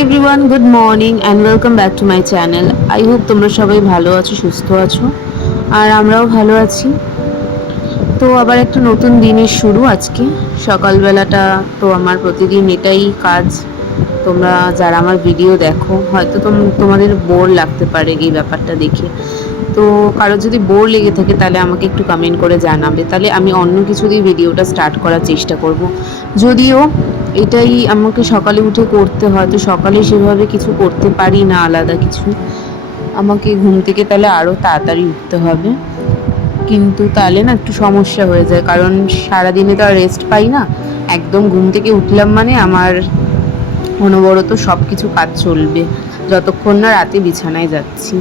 Everyone good morning and welcome back to my channel I hope তোমরা সবাই ভালো আছো, সুস্থ আছো, আর আমরাও ভালো আছি। তো আবার একটা নতুন দিনের শুরু আজকে। সকালবেলাটা তো আমার প্রতিদিন এটাই কাজ। তোমরা যারা আমার ভিডিও দেখো, হয়তো তোম- তোমাদের বোর লাগতে পারে এই ব্যাপারটা দেখে। তো কারও যদি বোর লেগে থাকে, তাহলে আমাকে একটু কমেন্ট করে জানাবে। তাহলে আমি অন্য কিছু দিয়ে ভিডিওটা স্টার্ট করার চেষ্টা করব। যদিও এটাই আমাকে সকালে উঠে করতে হয়। তো সকালে সেভাবে কিছু করতে পারি না, আলাদা কিছু। আমাকে ঘুম থেকে তাহলে আরও তাড়াতাড়ি উঠতে হবে। কিন্তু তাহলে না একটু সমস্যা হয়ে যায়। কারণ সারাদিনে তো আর রেস্ট পাই না। একদম ঘুম থেকে উঠলাম মানে আমার অনবরত সব কিছু কাজ চলবে। যতক্ষণ না রাতে বিছানায় যাচ্ছি।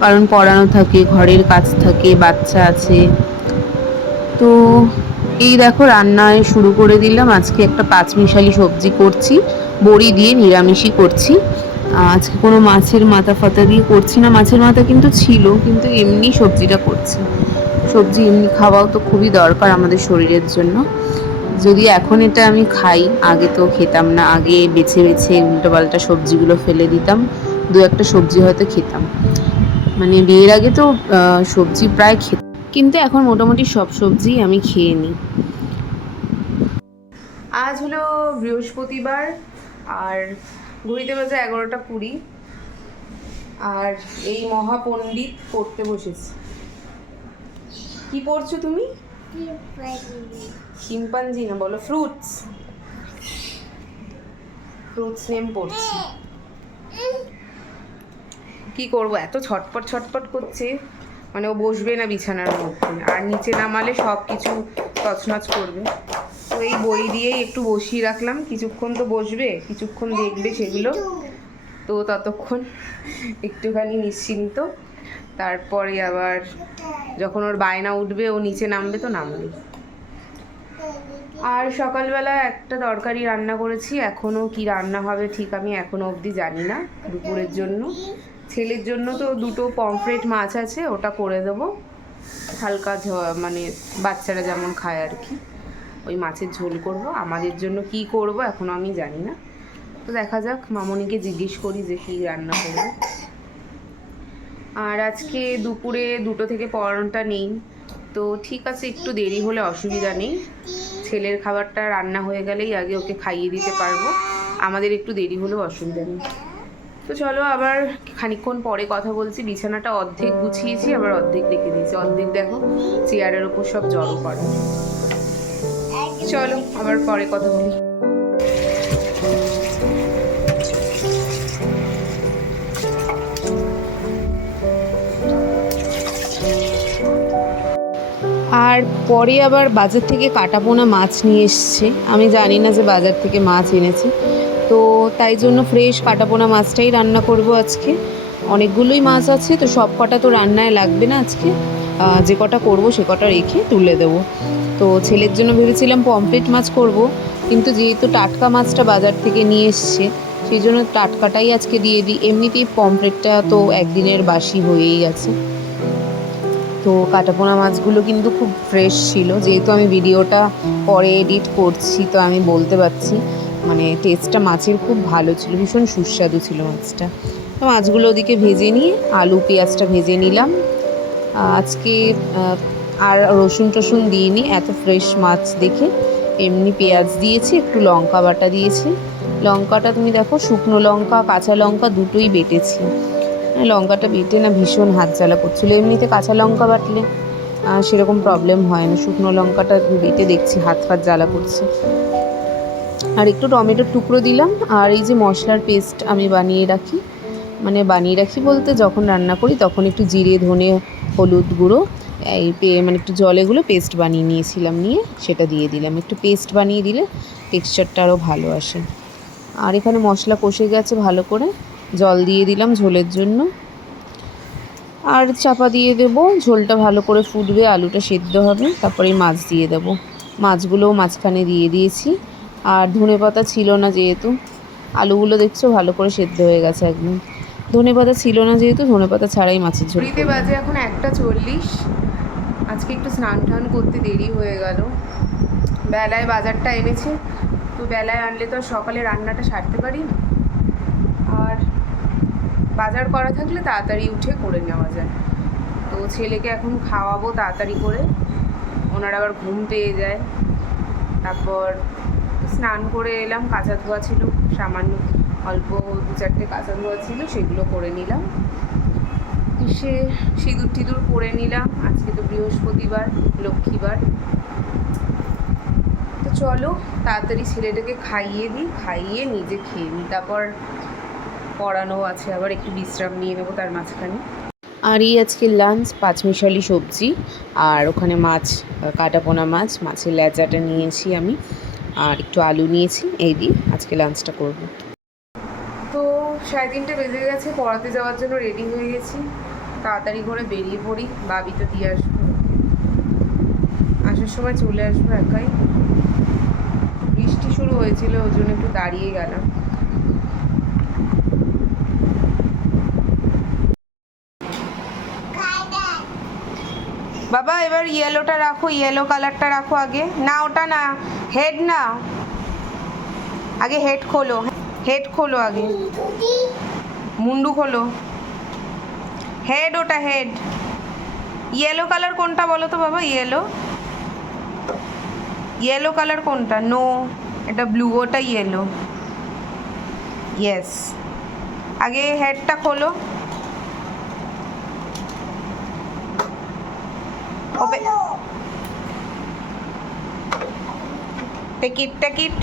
কারণ পড়ানো থাকে, ঘরের কাজ থাকে, বাচ্চা আছে। তো এই দেখো রান্নায় শুরু করে দিলাম। আজকে একটা পাঁচমিশালি সবজি করছি, বড়ি দিয়ে নিরামিষই করছি। আজকে কোনো মাছের মাথা ফাতা দিয়ে করছি না। মাছের মাথা কিন্তু ছিল, কিন্তু এমনি সবজিটা করছি। সবজি এমনি খাওয়াও তো খুবই দরকার আমাদের শরীরের জন্য। যদি এখন এটা আমি খাই, আগে তো খেতাম না, আগে বেছে বেছে উল্টোপাল্টা সবজিগুলো ফেলে দিতাম। দু একটা সবজি হয়তো খেতাম। মানে বিয়ের আগে তো সবজি প্রায় খেতাম। কিন্তু এখন মোটামুটি সব সবজি আমি খেয়ে নিই। আজ হলো বৃহস্পতিবার আর ঘড়িতে বাজে এগারোটা কুড়ি। আর এই মহাপণ্ডিত পড়তে বসেছে। কি পড়ছো তুমি? শিম্পাঞ্জি না, বলো, ফ্রুটস। ফ্রুটস নেম পড়ছি। কি করব, এত ছটপট ছটপট করছে। মানে ও বসবে না বিছানার মধ্যে। আর নিচে নামালে সব কিছু তছনছ করবে। তো এই বই দিয়েই একটু বসিয়ে রাখলাম। কিছুক্ষণ তো বসবে, কিছুক্ষণ দেখবে সেগুলো। তো ততক্ষণ একটুখানি নিশ্চিন্ত। তারপরে আবার যখন ওর বায়না উঠবে, ও নিচে নামবে তো নামবে আর সকালবেলা একটা তরকারি রান্না করেছি। এখনও কি রান্না হবে ঠিক আমি এখনও অবধি জানি না দুপুরের জন্য। ছেলের জন্য তো দুটো পমফ্রেট মাছ আছে, ওটা করে দেবো। হালকা মানে বাচ্চারা যেমন খায় আর কি। ওই মাছের ঝোল করব। আমাদের জন্য কি করব এখনও আমি জানি না। তো দেখা যাক, মামনিকে জিজ্ঞেস করি যে কী রান্না করব। আর আজকে দুপুরে দুটো থেকে পড়ানোটা নেই। তো ঠিক আছে, একটু দেরি হলে অসুবিধা নেই। ছেলের খাবারটা রান্না হয়ে গেলেই আগে ওকে খাইয়ে দিতে পারব। আমাদের একটু দেরি হলেও অসুবিধা নেই। তো চলো আবার খানিকক্ষণ পরে কথা বলছি, বিছানাটা অর্ধেক গুছিয়েছি, আবার অর্ধেক দেখে দিয়েছি। অর্ধেক দেখো, চেয়ারের ওপর সব জড়ো করা। চলো আবার পরে কথা বলি। আর পরে আবার বাজার থেকে কাটাপোনা মাছ নিয়ে এসছে। আমি জানি না যে বাজার থেকে মাছ এনেছে। তো তাই জন্য ফ্রেশ কাটাপোনা মাছটাই রান্না করব আজকে। অনেকগুলোই মাছ আছে তো সব কটা তো রান্নায় লাগবে না আজকে। যে কটা করব সে কটা রেখে তুলে দেবো। তো ছেলের জন্য ভেবেছিলাম পমফ্রেট মাছ করব কিন্তু যেহেতু টাটকা মাছটা বাজার থেকে নিয়ে এসছে সেই জন্য টাটকাটাই আজকে দিয়ে দিই। এমনিতেই পমফ্রেটটা তো একদিনের বাসি হয়েই গেছে। তো কাটাপোনা মাছগুলো কিন্তু খুব ফ্রেশ ছিল যেহেতু আমি ভিডিওটা পরে এডিট করছি তো আমি বলতে পারছি। মানে টেস্টটা মাছের খুব ভালো ছিল, ভীষণ সুস্বাদু ছিল মাছটা। তো মাছগুলো ওদিকে ভেজে নিয়ে, আলু, পেঁয়াজটা ভেজে নিলাম। আজকে আর রসুন টসুন দিইনি, এত ফ্রেশ মাছ দেখে। এমনি পেঁয়াজ দিয়েছি, একটু লঙ্কা বাটা দিয়েছি। লঙ্কাটা তুমি দেখো, শুকনো লঙ্কা, কাঁচা লঙ্কা দুটোই বেটেছি। লঙ্কাটা বেটে না ভীষণ হাত জ্বালা করছিল। এমনিতে কাঁচা লঙ্কা বাটলে সেরকম প্রবলেম হয় না। শুকনো লঙ্কাটা বেটে দেখছি হাত ফাত জ্বালা করছে। আর একটু টমেটোর টুকরো দিলাম, আর এই যে মশলার পেস্ট আমি বানিয়ে রাখি। মানে বানিয়ে রাখি বলতে যখন রান্না করি তখন একটু জিরে, ধনে, হলুদ গুঁড়ো, এই মানে একটু জলেগুলো পেস্ট বানিয়ে নিয়েছিলাম নিয়ে সেটা দিয়ে দিলাম। একটু পেস্ট বানিয়ে দিলে টেক্সচারটা আরও ভালো আসে। আর এখানে মশলা কষে গেছে ভালো করে, জল দিয়ে দিলাম ঝোলের জন্য। আর চাপা দিয়ে দেবো, ঝোলটা ভালো করে ফুটবে, আলুটা সেদ্ধ হবে, তারপরে মাছ দিয়ে দেবো। মাছগুলোও মাঝখানে দিয়ে দিয়েছি। আর ধনে পাতা ছিল না যেহেতু। আলুগুলো দেখছ? ভালো করে সেদ্ধ হয়ে গেছে একদম। ধনে পাতা ছিল না যেহেতু ধনে পাতা ছাড়াই মাছের ঝোল বাজে এখন একটা চল্লিশ। আজকে একটু স্নান টান করতে দেরি হয়ে গেল। বেলায় বাজারটা এনেছে। তো বেলায় আনলে তো সকালে রান্নাটা সারতে পারি না। আর বাজার করা থাকলে তাড়াতাড়ি উঠে করে নেওয়া যায়। তো ছেলেকে এখন খাওয়াবো তাড়াতাড়ি করে। ওনার আবার ঘুম পেয়ে যায়। তারপর স্নান করে এলাম, কাঁচা ধোয়া ছিল, সামান্য অল্প দু চারটে কাঁচা ধোয়া ছিল, সেগুলো করে নিলাম। সে সিঁদুর টিঁদুর করে নিলাম, আজকে তো বৃহস্পতিবার, লক্ষ্মীবার। তো চলো, তাড়াতাড়ি ছেলেটাকে খাইয়ে দিই, খাইয়ে নিজে খেয়ে নিই, তারপর পড়ানো আছে, আবার একটু বিশ্রাম নিয়ে নেব তার মাঝখানে। আর এই আজকে লাঞ্চ পাঁচমিশালি সবজি, আর ওখানে মাছ, কাটাপোনা মাছ, মাছের লেজাটা নিয়েছি আমি। আর একটু আলু নিয়েছি, এই দিয়ে আজকে লাঞ্চটা করব। তো সাড়ে তিনটে বেজে গেছে, পড়াতে যাওয়ার জন্য রেডি হয়ে গেছি। তাড়াতাড়ি করে বেরিয়ে পড়ি বাবি তো দিয়ে আসব। আসার সময় চলে আসব একাই। বৃষ্টি শুরু হয়েছিল, ওই জন্য একটু দাঁড়িয়ে গেলাম। বাবা, এবার ইয়েলোটা রাখো ইয়েলো কালারটা রাখো আগে। না, ওটা না হেড না। আগে হেড খোলো হেড খোলো আগে। মুন্ডু খোলো। হেড ওটা হেড ইয়েলো কালার কোনটা বলো তো বাবা ইয়েলো ইয়েলো কালার কোনটা? নো এটা ব্লু ওটা ইয়েলো ইয়েস আগে হেডটা খোলো। เอาไปเ a k e it take it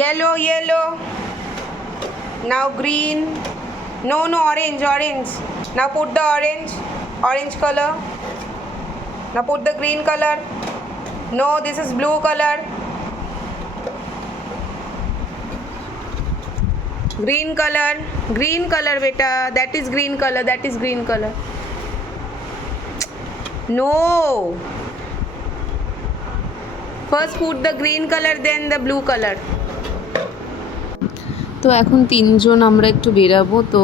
yellow yellow now green no no orange orange now put the orange orange color now put the green color no this is blue color green color green color beta that is green color that is green color no. First put the green color, then the blue color. তো এখন তিনজন আমরা একটু বেরাবো। তো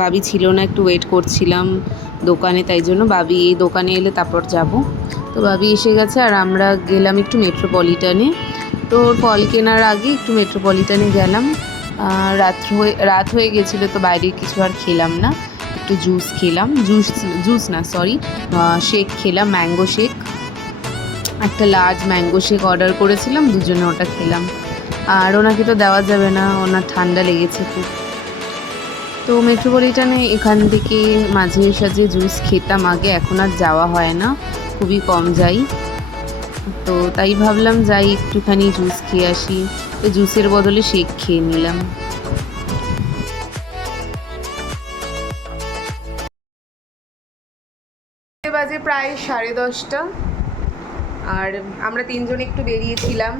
বাবি ছিল না, একটু wait করছিলাম দোকানে, তাই জন্য বাবি এই দোকানে এলে তারপর যাব। তো বাবি এসে গেছে আর আমরা গেলাম একটু মেট্রোপলিটনে তো ফল কেনার আগে একটু মেট্রোপলিটনে গেলাম। রাত হয়ে রাত হয়ে গেছিল তো বাইরে কিছু আর খেলাম না। একটু জুস খেলাম। জুস জুস না সরি শেক খেলাম ম্যাঙ্গো শেক একটা লার্জ ম্যাঙ্গো শেক অর্ডার করেছিলাম, দুজনে ওটা খেলাম। আর ওনাকে তো দেওয়া যাবে না, ওনার ঠান্ডা লেগেছে খুব। তো মেট্রোপলিটনে এখান থেকে মাঝে সাঝে জুস খেতাম আগে, এখন আর যাওয়া হয় না, খুবই কম যাই। তো তাই ভাবলাম যাই, একটুখানি জুস খেয়ে আসি। তো জুসের বদলে শেক খেয়ে নিলাম। বাজে প্রায় সাড়ে দশটা। আর আমরা তিনজন একটু বেরিয়েছিলাম।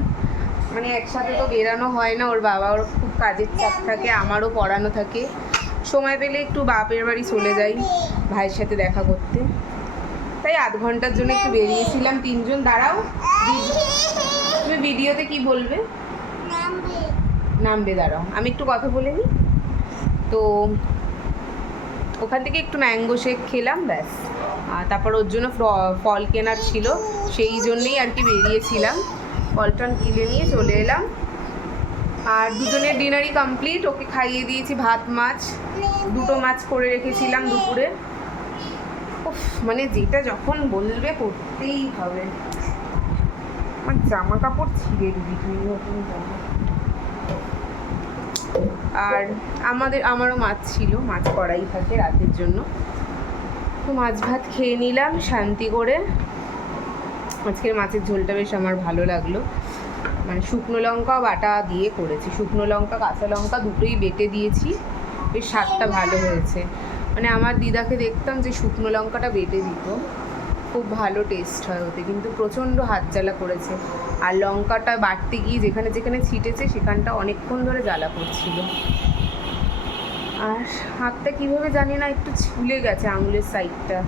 মানে একসাথে তো বেরানো হয় না, ওর বাবা ওর খুব কাজের চাপ থাকে, আমারও পড়ানো থাকে। সময় পেলে একটু বাপের বাড়ি চলে যাই, ভাইয়ের সাথে দেখা করতে। তাই আধ ঘণ্টার জন্য একটু বেরিয়েছিলাম। তিনজন, দাঁড়াও। তুমি ভিডিওতে কি বলবে? নামবে, দাঁড়াও। আমি একটু কথা বলে নিই। তো ওখান থেকে একটু ম্যাঙ্গো শেক খেলাম, ব্যাস। আর তারপর ওর জন্য ফল কেনার ছিল, সেই জন্যেই আর কি বেরিয়েছিলাম। ফল টল কিনে নিয়ে চলে এলাম। আর দুজনের ডিনারই কমপ্লিট, ওকে খাইয়ে দিয়েছি ভাত, মাছ। দুটো মাছ করে রেখেছিলাম দুপুরে। মানে যেটা যখন বলবে করতেই হবে। আমার জামা কাপড় ছিঁড়ে দিবি নতুন জামা। আর আমাদের, আমারও মাছ ছিল, মাছ করাই থাকে রাতের জন্য। তো মাছ ভাত খেয়ে নিলাম, শান্তি করে। আজকের মাছের ঝোলটা বেশ আমার ভালো লাগল। মানে শুকনো লঙ্কা বাটা দিয়ে করেছি। শুকনো লঙ্কা, কাঁচা লঙ্কা দুটোই বেটে দিয়েছি। বেশ স্বাদটা ভালো হয়েছে। মানে আমার দিদাকে দেখতাম যে শুকনো লঙ্কাটা বেটে দিত। খুব ভালো টেস্ট হয় ওতে। কিন্তু প্রচণ্ড হাত জ্বালা করেছে। আর লঙ্কাটা বাটতে গিয়ে যেখানে যেখানে ছিটেছে, সেখানটা অনেকক্ষণ ধরে জ্বালা করছিল। আর হাতটা কীভাবে জানি না, একটু ছুলে গেছে আঙুলের সাইডটা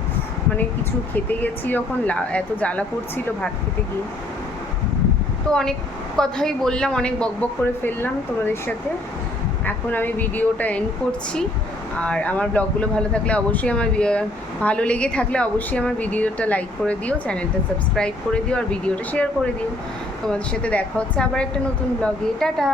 মানে কিছু খেতে গেছি যখন এত জ্বালা করছিল ভাত খেতে গিয়ে। তো অনেক কথাই বললাম, অনেক বকবক করে ফেললাম তোমাদের সাথে। এখন আমি ভিডিওটা এন্ড করছি। আর আমার ব্লগগুলো ভালো থাকলে অবশ্যই আমার ভালো লেগে থাকলে অবশ্যই আমার ভিডিওটা লাইক করে দিও, চ্যানেলটা সাবস্ক্রাইব করে দিও আর ভিডিওটা শেয়ার করে দিও। তোমাদের সাথে দেখা হচ্ছে আবার একটা নতুন ব্লগে টাটা!